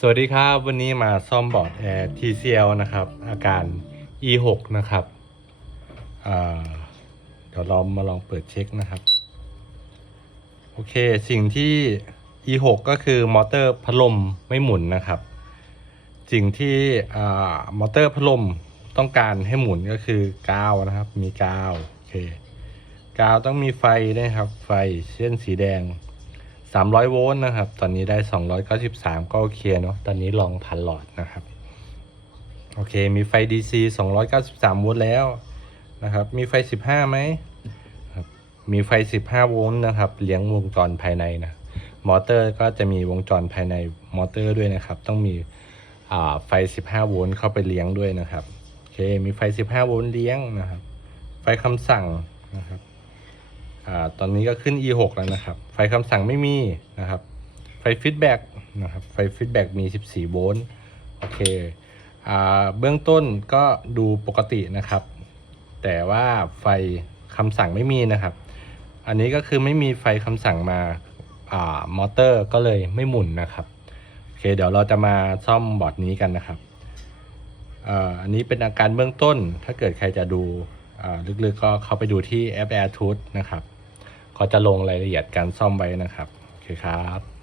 สวัสดีครับ วันนี้มาซ่อมบอร์ดแอร์ TCL นะครับ อาการ E6 นะครับเดี๋ยวเรามาลองเปิดเช็คนะครับ โอเคสิ่งที่ E6 ก็คือมอเตอร์พัดลมไม่หมุนนะครับ สิ่งที่อมอเตอร์พัดลมต้องการให้หมุนก็คือกาวนะครับ มีกาวโอเคกาวต้องมีไฟด้วยครับ ไฟเช่นสีแดง 300 โวลต์นะครับ ตอนนี้ได้ 293 ก็โอเคเนาะ ตอนนี้ลองพันหลอดนะครับ โอเค มีไฟ DC 293 โวลต์แล้วนะครับ มีไฟ 15ไหมมีไฟ 15 โวลต์นะครับ เลี้ยงวงจรภายในนะ มอเตอร์ก็จะมีวงจรภายในมอเตอร์ด้วยนะครับ ต้องมีไฟ 15 โวลต์เข้าไปเลี้ยงด้วยนะครับ โอเค มีไฟ 15 โวลต์เลี้ยงนะครับ ไฟคำสั่งนะครับ อ่าตอนนี้ก็ขึ้น e 6แล้วนะครับ ไฟคำสั่งไม่มีนะครับ ไฟฟีดแบ็กนะครับ ไฟฟีดแบ็กมี 14 โวลต์ โอเค อ่า เบื้องต้นก็ดูปกตินะครับ แต่ว่าไฟคำสั่งไม่มีนะครับ อันนี้ก็คือไม่มีไฟคำสั่งมา อ่า มอเตอร์ก็เลยไม่หมุนนะครับ โอเค เดี๋ยวเราจะมาซ่อมบอร์ดนี้กันนะครับอันนี้เป็นอาการเบื้องต้น ถ้าเกิดใครจะดูลึกๆก็เข้าไปดูที่แอป AirTooth นะครับ ก็จะลงรายละเอียดการซ่อมไว้นะครับโอเคครับ